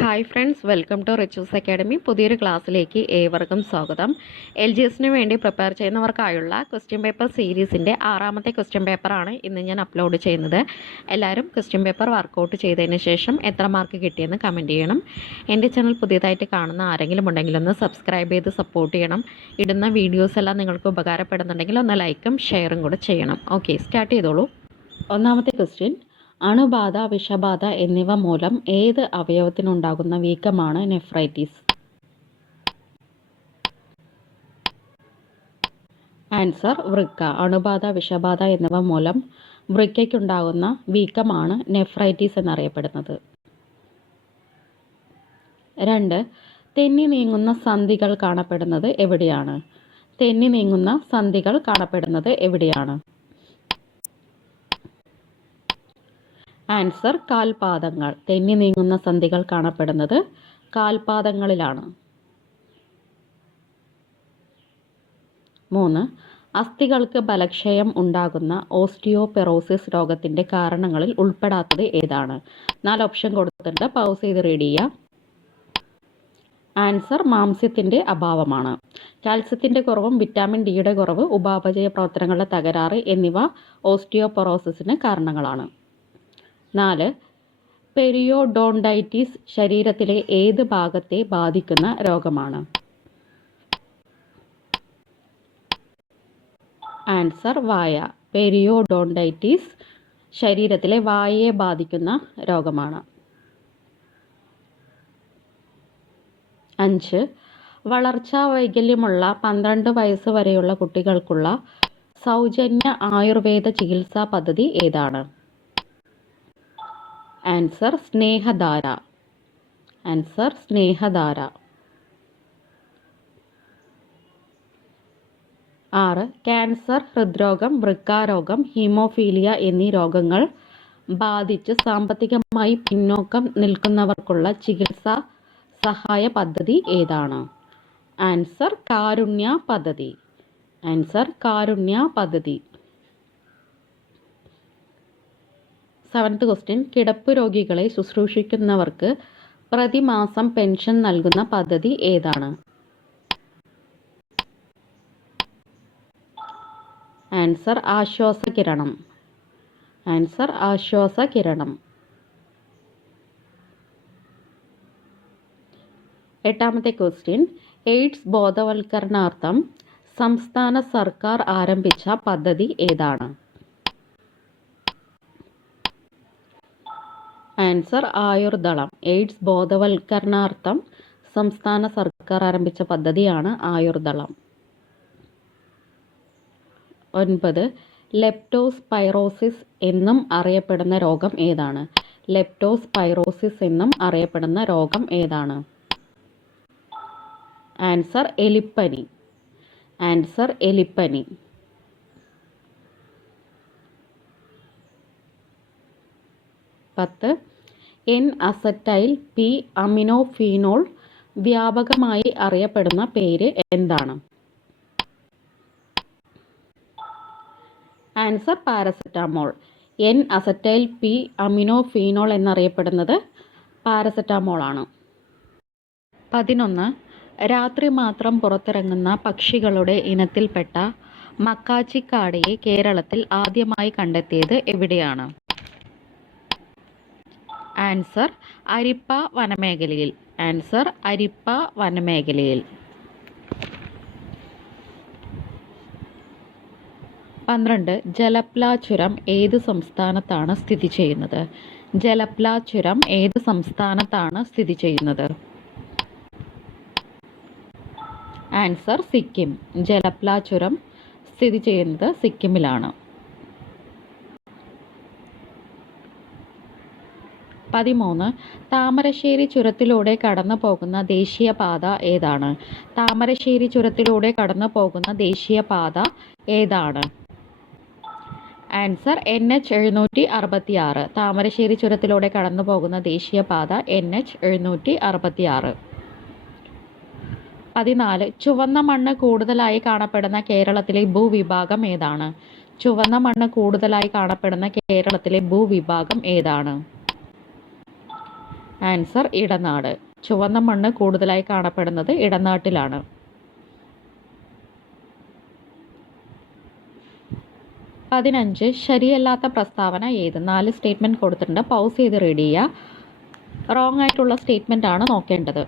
Hi friends, welcome to Richu's Academy. പുതിയൊരു ക്ലാസ്സിലേക്ക് ഏവർക്കും സ്വാഗതം. LGSന് വേണ്ടി പ്രിപ്പയർ ചെയ്യുന്നവർക്കായുള്ള ക്വസ്റ്റ്യൻ പേപ്പർ സീരീസിൻ്റെ 6ാമത്തെ ക്വസ്റ്റ്യൻ പേപ്പറാണ് ഇന്ന് ഞാൻ അപ്ലോഡ് ചെയ്യുന്നത്. എല്ലാവരും ക്വസ്റ്റ്യൻ പേപ്പർ വർക്കൗട്ട് ചെയ്തതിന് ശേഷം എത്ര മാർക്ക് കിട്ടിയെന്ന് കമൻറ്റ് ചെയ്യണം. എൻ്റെ ചാനൽ പുതിയതായിട്ട് കാണുന്ന ആരെങ്കിലും ഉണ്ടെങ്കിൽ ഒന്ന് സബ്സ്ക്രൈബ് ചെയ്ത് സപ്പോർട്ട് ചെയ്യണം. ഇടുന്ന വീഡിയോസ് എല്ലാം നിങ്ങൾക്ക് ഉപകാരപ്പെടുന്നുണ്ടെങ്കിൽ ഒന്ന് ലൈക്കും ഷെയറും കൂടെ ചെയ്യണം. ഓക്കെ, സ്റ്റാർട്ട് ചെയ്തോളൂ. ഒന്നാമത്തെ ക്വസ്റ്റ്യൻ: അണുബാധ, വിഷബാധ എന്നിവ മൂലം ഏത് അവയവത്തിനുണ്ടാകുന്ന വീക്കമാണ് നെഫ്രൈറ്റിസ്? ആൻസർ: വൃക്ക. അണുബാധ, വിഷബാധ എന്നിവ മൂലം വൃക്കയ്ക്കുണ്ടാകുന്ന വീക്കമാണ് നെഫ്രൈറ്റിസ് എന്നറിയപ്പെടുന്നത്. 2. തെന്നി നീങ്ങുന്ന സന്ധികൾ കാണപ്പെടുന്നത് എവിടെയാണ്? തെന്നി നീങ്ങുന്ന സന്ധികൾ കാണപ്പെടുന്നത് എവിടെയാണ്? ആൻസർ: കാൽപാദങ്ങൾ. തെന്നി നീങ്ങുന്ന സന്ധികൾ കാണപ്പെടുന്നത് കാൽപാദങ്ങളിലാണ്. 3. അസ്ഥികൾക്ക് ബലക്ഷയം ഉണ്ടാകുന്ന ഓസ്റ്റിയോപൊറോസിസ് രോഗത്തിൻ്റെ കാരണങ്ങളിൽ ഉൾപ്പെടാത്തത് ഏതാണ്? 4 ഓപ്ഷൻ കൊടുത്തിട്ടുണ്ട്, പൗസ് ചെയ്ത് റീഡ് ചെയ്യുക. ആൻസർ: മാംസ്യത്തിൻ്റെ അഭാവമാണ്. കാൽസ്യത്തിൻ്റെ കുറവും വിറ്റാമിൻ ഡിയുടെ കുറവ്, ഉപാപചയ പ്രവർത്തനങ്ങളുടെ തകരാറ് എന്നിവ ഓസ്റ്റിയോപൊറോസിസിന് കാരണങ്ങളാണ്. 4. പെരിയോഡോണ്ടൈറ്റിസ് ശരീരത്തിലെ ഏത് ഭാഗത്തെ ബാധിക്കുന്ന രോഗമാണ്? ആൻസർ: വായ. പെരിയോഡോണ്ടൈറ്റിസ് ശരീരത്തിലെ വായയെ ബാധിക്കുന്ന രോഗമാണ്. 5. വളർച്ചാ വൈകല്യമുള്ള 12 വയസ്സ് വരെയുള്ള കുട്ടികൾക്കുള്ള സൗജന്യ ആയുർവേദ ചികിത്സാ പദ്ധതി ഏതാണ്? ആൻസർ: സ്നേഹധാര. ആൻസർ: സ്നേഹധാര. 6. ക്യാൻസർ, ഹൃദ്രോഗം, വൃക്കാരോഗം, ഹീമോഫീലിയ എന്നീ രോഗങ്ങൾ ബാധിച്ച് സാമ്പത്തികമായി പിന്നോക്കം നിൽക്കുന്നവർക്കുള്ള ചികിത്സാ സഹായ പദ്ധതി ഏതാണ്? ആൻസർ: കാരുണ്യ പദ്ധതി. ആൻസർ: കാരുണ്യ പദ്ധതി. 7th ക്വസ്റ്റ്യൻ: കിടപ്പ് രോഗികളെ ശുശ്രൂഷിക്കുന്നവർക്ക് പ്രതിമാസം പെൻഷൻ നൽകുന്ന പദ്ധതി ഏതാണ്? ആൻസർ: ആശ്വാസകിരണം. ആൻസർ: ആശ്വാസകിരണം. 8ാമത്തെ ക്വസ്റ്റ്യൻ: എയ്ഡ്സ് ബോധവൽക്കരണാർത്ഥം സംസ്ഥാന സർക്കാർ ആരംഭിച്ച പദ്ധതി ഏതാണ്? ആൻസർ: ആയുർദളം. എയ്ഡ്സ് ബോധവൽക്കരണാർത്ഥം സംസ്ഥാന സർക്കാർ ആരംഭിച്ച പദ്ധതിയാണ് ആയുർദളം. 9. ലെപ്റ്റോസ്പൈറോസിസ് എന്നും അറിയപ്പെടുന്ന രോഗം ഏതാണ്? ലെപ്റ്റോസ്പൈറോസിസ് എന്നും അറിയപ്പെടുന്ന രോഗം ഏതാണ്? ആൻസർ: എലിപ്പനി. ആൻസർ: എലിപ്പനി. 10. N-അസറ്റൈൽ പി അമിനോഫീനോൾ വ്യാപകമായി അറിയപ്പെടുന്ന പേര് എന്താണ്? Answer: paracetamol. N acetyl p aminophenol എന്നറിയപ്പെടുന്നത് പാരസെറ്റാമോൾ ആണ്. 11. രാത്രി മാത്രം പുറത്തിറങ്ങുന്ന പക്ഷികളുടെ ഇനത്തിൽപ്പെട്ട മക്കാച്ചിക്കാടയെ കേരളത്തിൽ ആദ്യമായി കണ്ടെത്തിയത് എവിടെയാണ്? ആൻസർ: അരിപ്പ വനമേഖലയിൽ. ആൻസർ: അരിപ്പ വനമേഖലയിൽ. 12. ജലപ്ല ചുരം ഏത് സംസ്ഥാനത്താണ് സ്ഥിതി ചെയ്യുന്നത്? ജലപ്ല ചുരം ഏത് സംസ്ഥാനത്താണ് സ്ഥിതി ചെയ്യുന്നത്? ആൻസർ: സിക്കിം. ജലപ്ല ചുരം സ്ഥിതി ചെയ്യുന്നത് സിക്കിമിലാണ്. 13. താമരശ്ശേരി ചുരത്തിലൂടെ കടന്നു പോകുന്ന ദേശീയപാത ഏതാണ്? താമരശ്ശേരി ചുരത്തിലൂടെ കടന്നു പോകുന്ന ദേശീയപാത ഏതാണ്? Answer: NH 766. താമരശ്ശേരി ചുരത്തിലൂടെ കടന്നു പോകുന്ന ദേശീയപാത NH 766. 14. ചുവന്ന മണ്ണ് കൂടുതലായി കാണപ്പെടുന്ന കേരളത്തിലെ ഭൂവിഭാഗം ഏതാണ്? ചുവന്ന മണ്ണ് കൂടുതലായി കാണപ്പെടുന്ന കേരളത്തിലെ ഭൂവിഭാഗം ഏതാണ്? ആൻസർ ഇടനാട്. ചുവന്ന മണ്ണ് കൂടുതലായി കാണപ്പെടുന്നത് ഇടനാട്ടിലാണ്. 15 ശരിയല്ലാത്ത പ്രസ്താവന ഏത്? 4 സ്റ്റേറ്റ്മെൻറ്റ് കൊടുത്തിട്ടുണ്ട്. പൗസ് ചെയ്ത് റീഡ് ചെയ്യുക. റോങ് ആയിട്ടുള്ള സ്റ്റേറ്റ്മെൻ്റ് ആണ് നോക്കേണ്ടത്.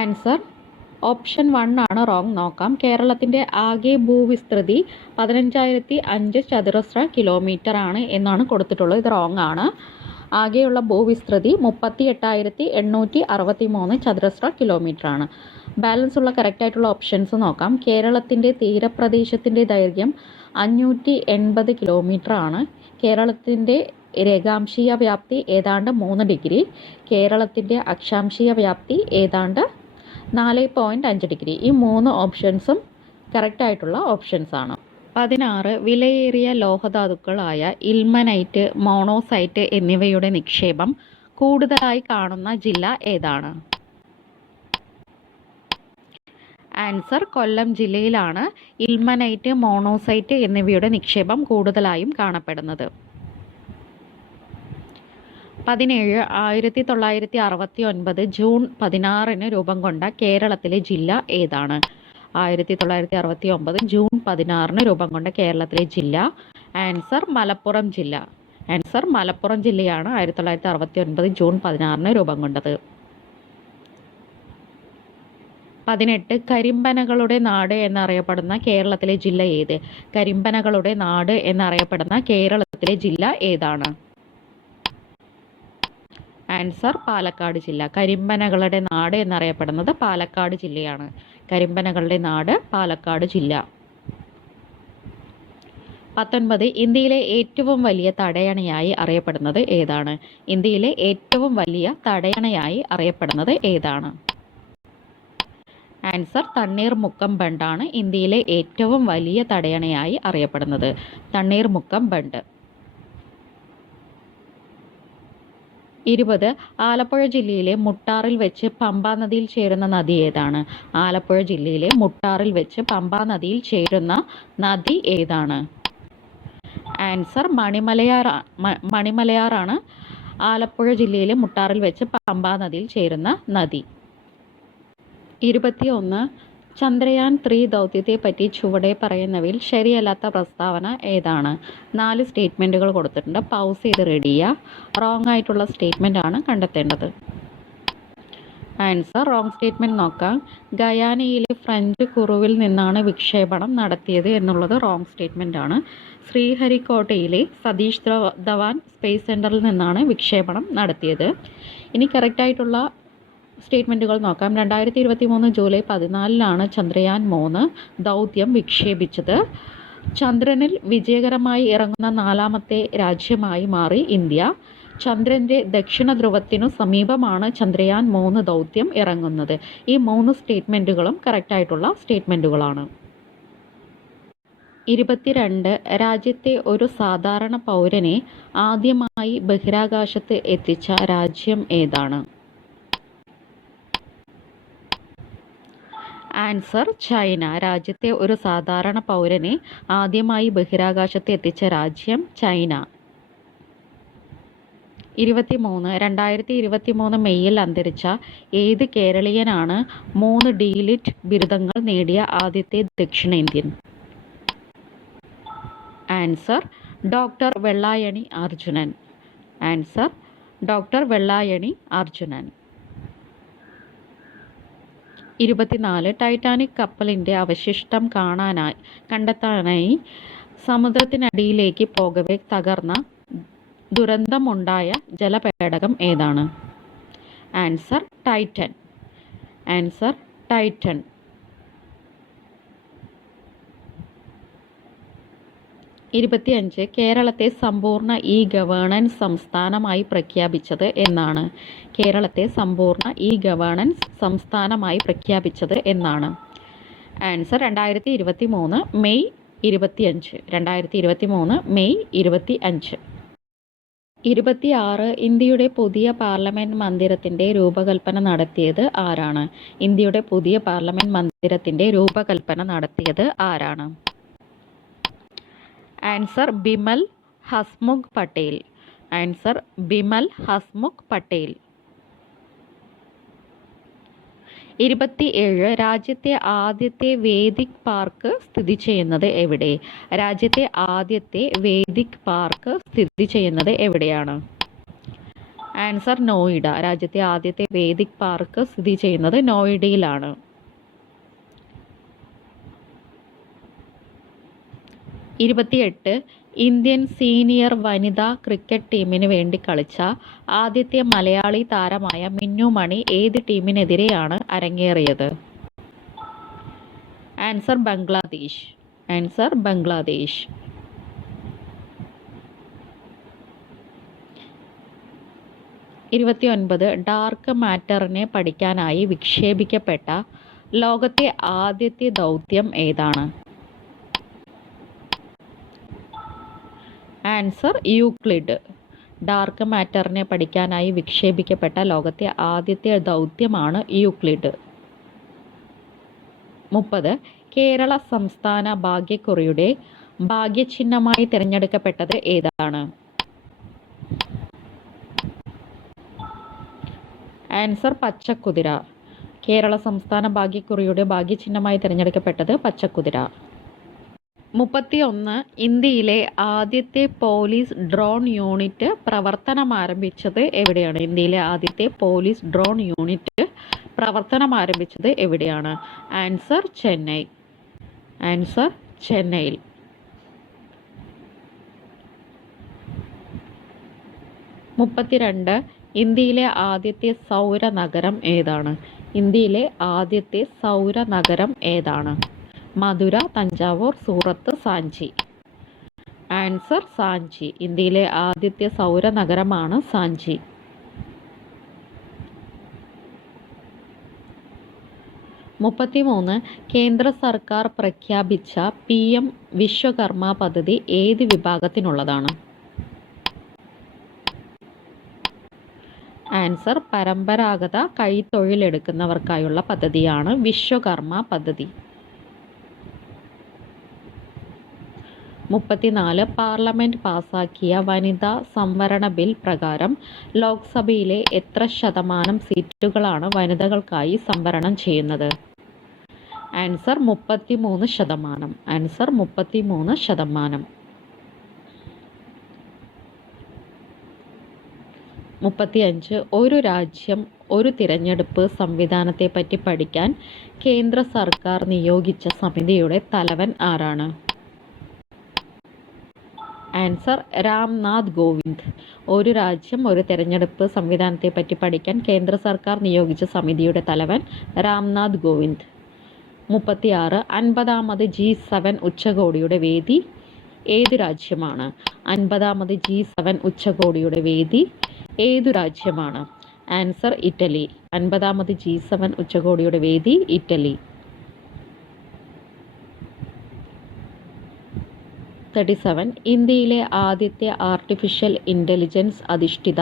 ആൻസർ ഓപ്ഷൻ 1 ആണ് റോങ്. നോക്കാം. കേരളത്തിൻ്റെ ആകെ ഭൂവിസ്തൃതി 15,005 ചതുരശ്ര കിലോമീറ്റർ ആണ് എന്നാണ് കൊടുത്തിട്ടുള്ളത്. ഇത് റോങ് ആണ്. ആകെയുള്ള ഭൂവിസ്തൃതി 38,863 ചതുരശ്ര കിലോമീറ്റർ ആണ്. ബാലൻസ് ഉള്ള കറക്റ്റായിട്ടുള്ള ഓപ്ഷൻസ് നോക്കാം. കേരളത്തിൻ്റെ തീരപ്രദേശത്തിൻ്റെ ദൈർഘ്യം 580 കിലോമീറ്റർ ആണ്. കേരളത്തിൻ്റെ രേഖാംശീയ വ്യാപ്തി ഏതാണ്ട് 3 ഡിഗ്രി. കേരളത്തിൻ്റെ അക്ഷാംശീയ വ്യാപ്തി ഏതാണ്ട് 4.5 ഡിഗ്രി. ഈ 3 ഓപ്ഷൻസും കറക്റ്റായിട്ടുള്ള ഓപ്ഷൻസ് ആണ്. 16 വിലയേറിയ ലോഹധാതുക്കളായ ഇൽമനൈറ്റ്, മോണോസൈറ്റ് എന്നിവയുടെ നിക്ഷേപം കൂടുതലായി കാണുന്ന ജില്ല ഏതാണ്? ആൻസർ കൊല്ലം ജില്ലയിലാണ് ഇൽമനൈറ്റ്, മോണോസൈറ്റ് എന്നിവയുടെ നിക്ഷേപം കൂടുതലായും കാണപ്പെടുന്നത്. 17 1969 ജൂൺ 16 രൂപം കൊണ്ട കേരളത്തിലെ ജില്ല ഏതാണ്? 1969 ജൂൺ 16 രൂപം കൊണ്ട കേരളത്തിലെ ജില്ല. ആൻസർ മലപ്പുറം ജില്ല. ആൻസർ മലപ്പുറം ജില്ലയാണ് 1969 ജൂൺ 16 രൂപം കൊണ്ടത്. 18 കരിമ്പനകളുടെ നാട് എന്നറിയപ്പെടുന്ന കേരളത്തിലെ ജില്ല ഏത്? കരിമ്പനകളുടെ നാട് എന്നറിയപ്പെടുന്ന കേരളത്തിലെ ജില്ല ഏതാണ്? ആൻസർ പാലക്കാട് ജില്ല. കരിമ്പനകളുടെ നാട് എന്നറിയപ്പെടുന്നത് പാലക്കാട് ജില്ലയാണ്. കരിമ്പനകളുടെ നാട് പാലക്കാട് ജില്ല. 19 ഇന്ത്യയിലെ ഏറ്റവും വലിയ തടയണയായി അറിയപ്പെടുന്നത് ഏതാണ്? ഇന്ത്യയിലെ ഏറ്റവും വലിയ തടയണയായി അറിയപ്പെടുന്നത് ഏതാണ്? ആൻസർ തണ്ണീർമുക്കം ബണ്ടാണ് ഇന്ത്യയിലെ ഏറ്റവും വലിയ തടയണയായി അറിയപ്പെടുന്നത്. തണ്ണീർമുക്കം ബണ്ട്. 20 ആലപ്പുഴ ജില്ലയിലെ മുട്ടാറിൽ വെച്ച് പമ്പാ നദിയിൽ ചേരുന്ന നദി ഏതാണ്? ആലപ്പുഴ ജില്ലയിലെ മുട്ടാറിൽ വെച്ച് പമ്പാ നദിയിൽ ചേരുന്ന നദി ഏതാണ്? ആൻസർ മണിമലയാറാണ് ആലപ്പുഴ ജില്ലയിലെ മുട്ടാറിൽ വെച്ച് പമ്പാ നദിയിൽ ചേരുന്ന നദി. 21 ചന്ദ്രയാൻ 3 ദൗത്യത്തെ പറ്റി ചുവടെ പറയുന്നവയിൽ ശരിയല്ലാത്ത പ്രസ്താവന ഏതാണ്? 4 സ്റ്റേറ്റ്മെൻറ്റുകൾ കൊടുത്തിട്ടുണ്ട്. പൗസ് ചെയ്ത് റീഡ് ചെയ്യുക. റോങ് ആയിട്ടുള്ള സ്റ്റേറ്റ്മെൻ്റ് ആണ് കണ്ടെത്തേണ്ടത്. ആൻസർ റോങ് സ്റ്റേറ്റ്മെൻറ്റ് നോക്കാം. ഗയാനയിലെ ഫ്രഞ്ച് കുറുവിൽ നിന്നാണ് വിക്ഷേപണം നടത്തിയത് എന്നുള്ളത് റോങ് സ്റ്റേറ്റ്മെൻ്റ് ആണ്. ശ്രീഹരിക്കോട്ടയിലെ സതീഷ് ധവാൻ സ്പേസ് സെൻറ്ററിൽ നിന്നാണ് വിക്ഷേപണം നടത്തിയത്. ഇനി കറക്റ്റായിട്ടുള്ള സ്റ്റേറ്റ്മെൻറ്റുകൾ നോക്കാം. 2023 ജൂലൈ 14 ചന്ദ്രയാൻ 3 ദൗത്യം വിക്ഷേപിച്ചത്. ചന്ദ്രനിൽ വിജയകരമായി ഇറങ്ങുന്ന 4ാമത്തെ രാജ്യമായി മാറി ഇന്ത്യ. ചന്ദ്രൻ്റെ ദക്ഷിണ ധ്രുവത്തിനു സമീപമാണ് ചന്ദ്രയാൻ 3 ദൗത്യം ഇറങ്ങുന്നത്. ഈ 3 സ്റ്റേറ്റ്മെൻറ്റുകളും കറക്റ്റായിട്ടുള്ള സ്റ്റേറ്റ്മെൻറ്റുകളാണ്. 22 രാജ്യത്തെ ഒരു സാധാരണ പൗരനെ ആദ്യമായി ബഹിരാകാശത്ത് എത്തിച്ച രാജ്യം ഏതാണ്? Answer China. രാജ്യത്തെ ഒരു സാധാരണ പൗരനെ ആദ്യമായി ബഹിരാകാശത്ത് എത്തിച്ച രാജ്യം ചൈന. 23 2023 മെയ്യിൽ അന്തരിച്ച ഏത് കേരളീയനാണ് 3 ഡി.ലിറ്റ് ബിരുദങ്ങൾ നേടിയ ആദ്യത്തെ ദക്ഷിണേന്ത്യൻ? Answer doctor Vellayani Arjunan. Answer doctor Vellayani Arjunan. 24 Titanic കപ്പലിൻ്റെ അവശിഷ്ടം കണ്ടെത്താനായി സമുദ്രത്തിനടിയിലേക്ക് പോകവെ തകർന്ന ദുരന്തമുണ്ടായ ജലപേടകം ഏതാണ്? Answer Titan. Answer Titan. 25 കേരളത്തെ സമ്പൂർണ്ണ ഇ ഗവേണൻസ് സംസ്ഥാനമായി പ്രഖ്യാപിച്ചത് എന്നാണ്? കേരളത്തെ സമ്പൂർണ്ണ ഇ ഗവേണൻസ് സംസ്ഥാനമായി പ്രഖ്യാപിച്ചത് എന്നാണ്? Answer 2023 May 25. 2023 മെയ് 25. 26 ഇന്ത്യയുടെ പുതിയ പാർലമെൻറ്റ് മന്ദിരത്തിൻ്റെ രൂപകൽപ്പന നടത്തിയത് ആരാണ്? ഇന്ത്യയുടെ പുതിയ പാർലമെൻറ്റ് മന്ദിരത്തിൻ്റെ രൂപകൽപ്പന നടത്തിയത് ആരാണ്? ആൻസർ ബിമൽ ഹസ്മുഖ് പട്ടേൽ. ആൻസർ ബിമൽ ഹസ്മുഖ് പട്ടേൽ. 27 രാജ്യത്തെ ആദ്യത്തെ വേദിക് പാർക്ക് സ്ഥിതി ചെയ്യുന്നത് എവിടെ? രാജ്യത്തെ ആദ്യത്തെ വേദിക് പാർക്ക് സ്ഥിതി ചെയ്യുന്നത് എവിടെയാണ്? ആൻസർ നോയിഡ. രാജ്യത്തെ ആദ്യത്തെ വേദിക് പാർക്ക് സ്ഥിതി ചെയ്യുന്നത് നോയിഡയിലാണ്. 28 ഇന്ത്യൻ സീനിയർ വനിതാ ക്രിക്കറ്റ് ടീമിന് വേണ്ടി കളിച്ച ആദ്യത്തെ മലയാളി താരമായ മിന്നു മണി ഏത് ടീമിനെതിരെയാണ് അരങ്ങേറിയത്? ആൻസർ ബംഗ്ലാദേശ്. ആൻസർ ബംഗ്ലാദേശ്. 29 ഡാർക്ക് മാറ്ററിനെ പഠിക്കാനായി വിക്ഷേപിക്കപ്പെട്ട ലോകത്തെ ആദ്യത്തെ ദൗത്യം ഏതാണ്? Answer Euclid. ഡാർക്ക് മാറ്ററിനെ പഠിക്കാനായി വിക്ഷേപിക്കപ്പെട്ട ലോകത്തെ ആദ്യത്തെ ദൗത്യമാണ് യൂക്ലിഡ്. 30 കേരള സംസ്ഥാന ഭാഗ്യക്കുറിയുടെ ഭാഗ്യചിഹ്നമായി തിരഞ്ഞെടുക്കപ്പെട്ടത് ഏതാണ്? ആൻസർ പച്ചക്കുതിര. കേരള സംസ്ഥാന ഭാഗ്യക്കുറിയുടെ ഭാഗ്യചിഹ്നമായി തിരഞ്ഞെടുക്കപ്പെട്ടത് പച്ചക്കുതിര. 31 ഇന്ത്യയിലെ ആദ്യത്തെ പോലീസ് ഡ്രോൺ യൂണിറ്റ് പ്രവർത്തനമാരംഭിച്ചത് എവിടെയാണ്? ഇന്ത്യയിലെ ആദ്യത്തെ പോലീസ് ഡ്രോൺ യൂണിറ്റ് പ്രവർത്തനമാരംഭിച്ചത് എവിടെയാണ്? ആൻസർ ചെന്നൈ. ആൻസർ ചെന്നൈയിൽ. 32 ഇന്ത്യയിലെ ആദ്യത്തെ സൗര നഗരം ഏതാണ്? ഇന്ത്യയിലെ ആദ്യത്തെ സൗര നഗരം ഏതാണ്? മധുര, തഞ്ചാവൂർ, സൂറത്ത്, സാഞ്ചി. ആൻസർ സാഞ്ചി. ഇന്ത്യയിലെ ആദ്യത്തെ സൗര നഗരമാണ് സാഞ്ചി. 33 കേന്ദ്ര സർക്കാർ പ്രഖ്യാപിച്ച PM വിശ്വകർമ്മ പദ്ധതി ഏത് വിഭാഗത്തിനുള്ളതാണ്? ആൻസർ പരമ്പരാഗത കൈത്തൊഴിലെടുക്കുന്നവർക്കായുള്ള പദ്ധതിയാണ് വിശ്വകർമ്മ പദ്ധതി. 34 പാർലമെന്റ് പാസാക്കിയ വനിതാ സംവരണ ബിൽ പ്രകാരം ലോക്സഭയിലെ എത്ര ശതമാനം സീറ്റുകളാണ് വനിതകൾക്കായി സംവരണം ചെയ്യുന്നത്? ആൻസർ 33%. ആൻസർ 33%. 35 ഒരു രാജ്യം ഒരു തിരഞ്ഞെടുപ്പ് സംവിധാനത്തെപ്പറ്റി പഠിക്കാൻ കേന്ദ്ര സർക്കാർ നിയോഗിച്ച സമിതിയുടെ തലവൻ ആരാണ്? ആൻസർ രാംനാഥ് കോവിന്ദ്. ഒരു രാജ്യം ഒരു തിരഞ്ഞെടുപ്പ് സംവിധാനത്തെപ്പറ്റി പഠിക്കാൻ കേന്ദ്ര സർക്കാർ നിയോഗിച്ച സമിതിയുടെ തലവൻ രാംനാഥ് കോവിന്ദ്. 36 50ാമത് G7 ഉച്ചകോടിയുടെ വേദി ഏതു രാജ്യമാണ്? 50ാമത് G7 ഉച്ചകോടിയുടെ വേദി ഏതു രാജ്യമാണ്? Answer Italy. 50ാമത് G7 ഉച്ചകോടിയുടെ വേദി ഇറ്റലി. 37 ഇന്ത്യയിലെ ആദ്യത്തെ ആർട്ടിഫിഷ്യൽ ഇൻ്റലിജൻസ് അധിഷ്ഠിത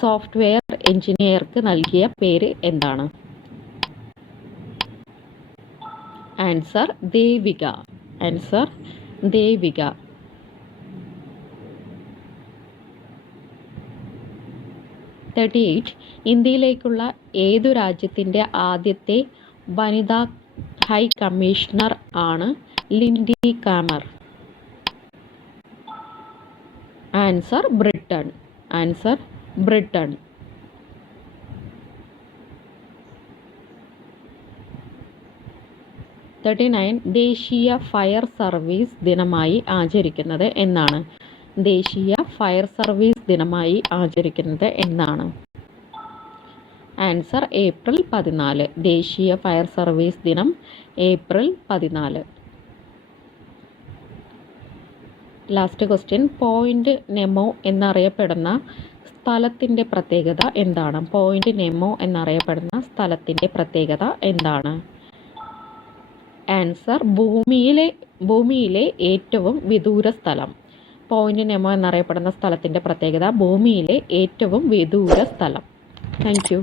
സോഫ്റ്റ്വെയർ എഞ്ചിനീയർക്ക് നൽകിയ പേര് എന്താണ്? ആൻസർ ദേവിക. ആൻസർ ദേവിക. 38 ഇന്ത്യയിലേക്കുള്ള ഏതു രാജ്യത്തിൻ്റെ ആദ്യത്തെ വനിതാ ഹൈ കമ്മീഷണർ ആണ് Lindy calmer? Answer Britain. Answer Britain. 39 ദേശീയ ഫയർ സർവീസ് ദിനമായി ആചരിക്കുന്നത് എന്നാണ്? ദേശീയ ഫയർ സർവീസ് ദിനമായി ആചരിക്കുന്നത് എന്നാണ്? Answer April 14. ദേശീയ ഫയർ സർവീസ് ദിനം April 14. Last question. Point Nemo എന്നറിയപ്പെടുന്ന സ്ഥലത്തിൻ്റെ പ്രത്യേകത എന്താണ്? പോയിന്റ് നെമോ എന്നറിയപ്പെടുന്ന സ്ഥലത്തിൻ്റെ പ്രത്യേകത എന്താണ്? ആൻസർ ഭൂമിയിലെ ഏറ്റവും വിദൂര സ്ഥലം. പോയിന്റ് നെമോ എന്നറിയപ്പെടുന്ന സ്ഥലത്തിൻ്റെ പ്രത്യേകത ഭൂമിയിലെ ഏറ്റവും വിദൂര സ്ഥലം. Thank you.